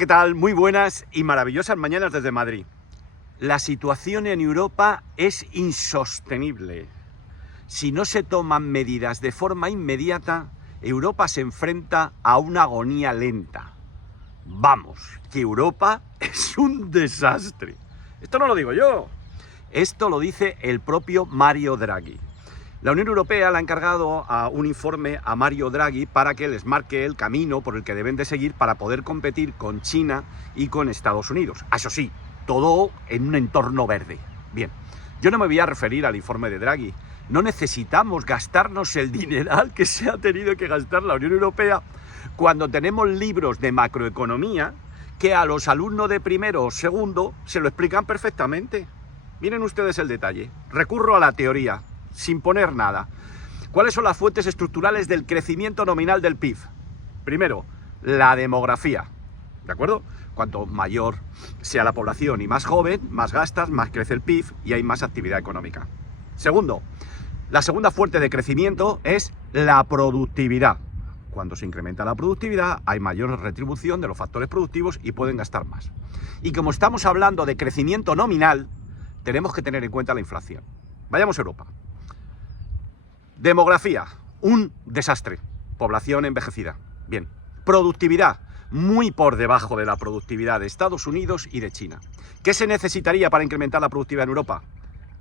¿qué tal? Muy buenas y maravillosas mañanas desde Madrid. La situación en Europa es insostenible. Si no se toman medidas de forma inmediata, Europa se enfrenta a una agonía lenta. Vamos, que Europa es un desastre. Esto no lo digo yo. Esto lo dice el propio Mario Draghi. La Unión Europea le ha encargado un informe a Mario Draghi para que les marque el camino por el que deben de seguir para poder competir con China y con Estados Unidos. Eso sí, todo en un entorno verde. Bien, yo no me voy a referir al informe de Draghi. No necesitamos gastarnos el dineral que se ha tenido que gastar la Unión Europea cuando tenemos libros de macroeconomía que a los alumnos de primero o segundo se lo explican perfectamente. Miren ustedes el detalle. Recurro a la teoría, sin poner nada. ¿Cuáles son las fuentes estructurales del crecimiento nominal del PIB? Primero, la demografía, ¿de acuerdo? Cuanto mayor sea la población y más joven, más gastas, más crece el PIB y hay más actividad económica. Segundo, la segunda fuente de crecimiento es la productividad. Cuando se incrementa la productividad, hay mayor retribución de los factores productivos y pueden gastar más. Y como estamos hablando de crecimiento nominal, tenemos que tener en cuenta la inflación. Vayamos a Europa. Demografía, un desastre. Población envejecida. Bien. Productividad, muy por debajo de la productividad de Estados Unidos y de China. ¿Qué se necesitaría para incrementar la productividad en Europa?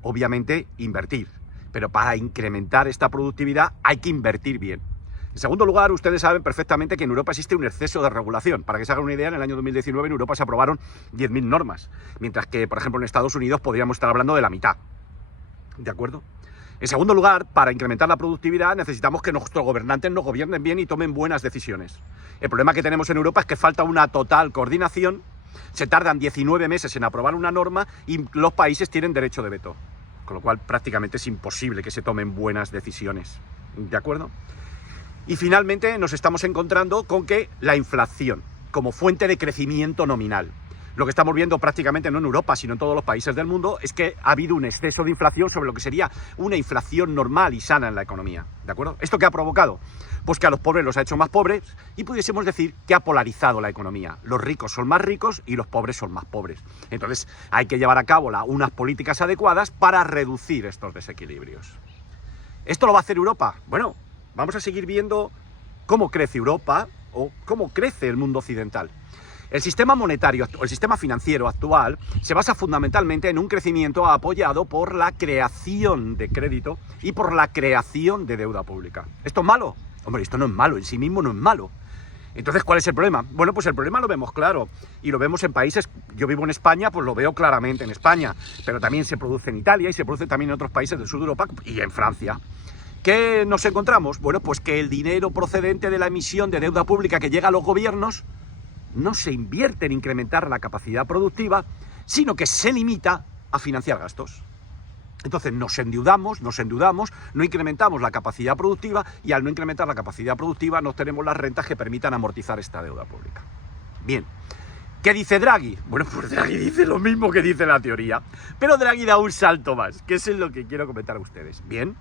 Obviamente, invertir. Pero para incrementar esta productividad hay que invertir bien. En segundo lugar, ustedes saben perfectamente que en Europa existe un exceso de regulación. Para que se hagan una idea, en el año 2019 en Europa se aprobaron 10.000 normas, mientras que, por ejemplo, en Estados Unidos podríamos estar hablando de la mitad. ¿De acuerdo? En segundo lugar, para incrementar la productividad necesitamos que nuestros gobernantes nos gobiernen bien y tomen buenas decisiones. El problema que tenemos en Europa es que falta una total coordinación, se tardan 19 meses en aprobar una norma y los países tienen derecho de veto, con lo cual prácticamente es imposible que se tomen buenas decisiones. ¿De acuerdo? Y finalmente nos estamos encontrando con que la inflación, como fuente de crecimiento nominal, lo que estamos viendo prácticamente no en Europa, sino en todos los países del mundo, es que ha habido un exceso de inflación sobre lo que sería una inflación normal y sana en la economía. ¿De acuerdo? ¿Esto qué ha provocado? Pues que a los pobres los ha hecho más pobres y pudiésemos decir que ha polarizado la economía. Los ricos son más ricos y los pobres son más pobres. Entonces hay que llevar a cabo unas políticas adecuadas para reducir estos desequilibrios. ¿Esto lo va a hacer Europa? Bueno, vamos a seguir viendo cómo crece Europa o cómo crece el mundo occidental. El sistema monetario, el sistema financiero actual, se basa fundamentalmente en un crecimiento apoyado por la creación de crédito y por la creación de deuda pública. ¿Esto es malo? Hombre, esto no es malo, en sí mismo no es malo. Entonces, ¿cuál es el problema? Bueno, pues el problema lo vemos claro, y lo vemos en países, yo vivo en España, pues lo veo claramente en España, pero también se produce en Italia y se produce también en otros países del sur de Europa y en Francia. ¿Qué nos encontramos? Bueno, pues que el dinero procedente de la emisión de deuda pública que llega a los gobiernos no se invierte en incrementar la capacidad productiva, sino que se limita a financiar gastos. Entonces nos endeudamos, no incrementamos la capacidad productiva y al no incrementar la capacidad productiva no tenemos las rentas que permitan amortizar esta deuda pública. Bien, ¿qué dice Draghi? Bueno, pues Draghi dice lo mismo que dice la teoría, pero Draghi da un salto más, que es lo que quiero comentar a ustedes. Bien.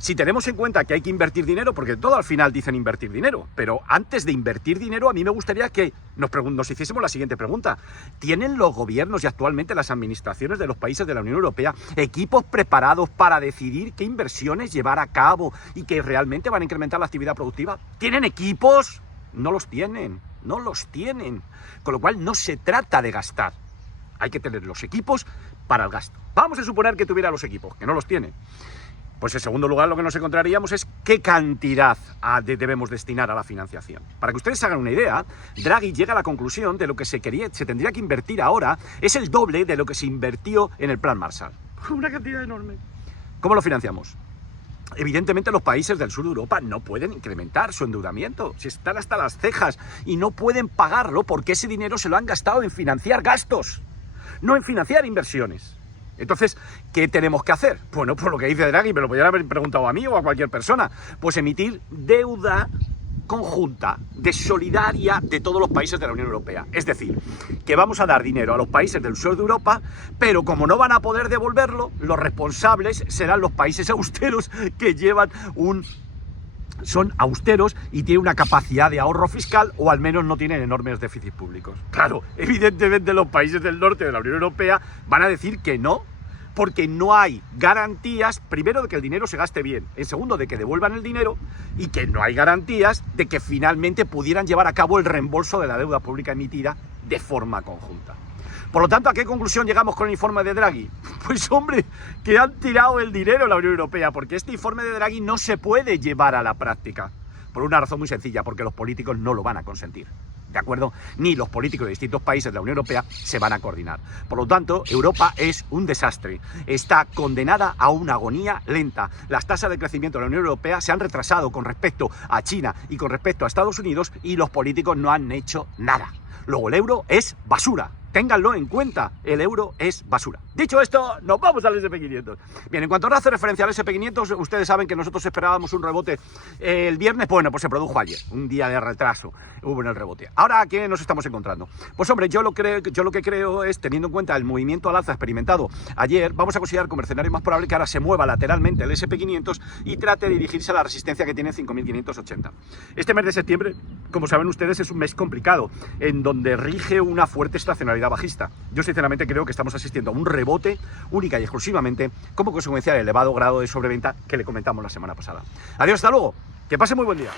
Si tenemos en cuenta que hay que invertir dinero, porque todo al final dicen invertir dinero, pero antes de invertir dinero a mí me gustaría que nos hiciésemos la siguiente pregunta. ¿Tienen los gobiernos y actualmente las administraciones de los países de la Unión Europea equipos preparados para decidir qué inversiones llevar a cabo y que realmente van a incrementar la actividad productiva? ¿Tienen equipos? No los tienen, no los tienen. Con lo cual no se trata de gastar. Hay que tener los equipos para el gasto. Vamos a suponer que tuviera los equipos, que no los tiene. Pues en segundo lugar lo que nos encontraríamos es qué cantidad debemos destinar a la financiación. Para que ustedes hagan una idea, Draghi llega a la conclusión de lo que se tendría que invertir ahora es el doble de lo que se invirtió en el Plan Marshall. Una cantidad enorme. ¿Cómo lo financiamos? Evidentemente los países del sur de Europa no pueden incrementar su endeudamiento, si están hasta las cejas y no pueden pagarlo porque ese dinero se lo han gastado en financiar gastos, no en financiar inversiones. Entonces, ¿qué tenemos que hacer? Bueno, pues lo que dice Draghi, me lo podrían haber preguntado a mí o a cualquier persona, pues emitir deuda conjunta, de solidaria de todos los países de la Unión Europea. Es decir, que vamos a dar dinero a los países del sur de Europa, pero como no van a poder devolverlo, los responsables serán los países austeros que llevan un son austeros y tienen una capacidad de ahorro fiscal, o al menos no tienen enormes déficits públicos. Claro, evidentemente los países del norte de la Unión Europea van a decir que no, porque no hay garantías, primero, de que el dinero se gaste bien, en segundo, de que devuelvan el dinero, y que no hay garantías de que finalmente pudieran llevar a cabo el reembolso de la deuda pública emitida de forma conjunta. Por lo tanto, ¿a qué conclusión llegamos con el informe de Draghi? Pues hombre, que han tirado el dinero en la Unión Europea, porque este informe de Draghi no se puede llevar a la práctica, por una razón muy sencilla, porque los políticos no lo van a consentir. ¿De acuerdo? Ni los políticos de distintos países de la Unión Europea se van a coordinar. Por lo tanto, Europa es un desastre. Está condenada a una agonía lenta. Las tasas de crecimiento de la Unión Europea se han retrasado con respecto a China y con respecto a Estados Unidos, y los políticos no han hecho nada. Luego, el euro es basura. Ténganlo en cuenta, el euro es basura. Dicho esto, nos vamos al SP500. Bien, en cuanto a hace referencia al SP500, ustedes saben que nosotros esperábamos un rebote el viernes. Bueno, pues se produjo ayer, un día de retraso hubo en el rebote. Ahora, ¿a qué nos estamos encontrando? Pues hombre, yo lo que creo es, teniendo en cuenta el movimiento al alza experimentado ayer, vamos a considerar como escenario más probable que ahora se mueva lateralmente el SP500 y trate de dirigirse a la resistencia que tiene en 5.580. Este mes de septiembre, como saben ustedes, es un mes complicado, en donde rige una fuerte estacionalidad bajista. Yo sinceramente creo que estamos asistiendo a un rebote única y exclusivamente como consecuencia del elevado grado de sobreventa que le comentamos la semana pasada. Adiós, hasta luego, que pase muy buen día.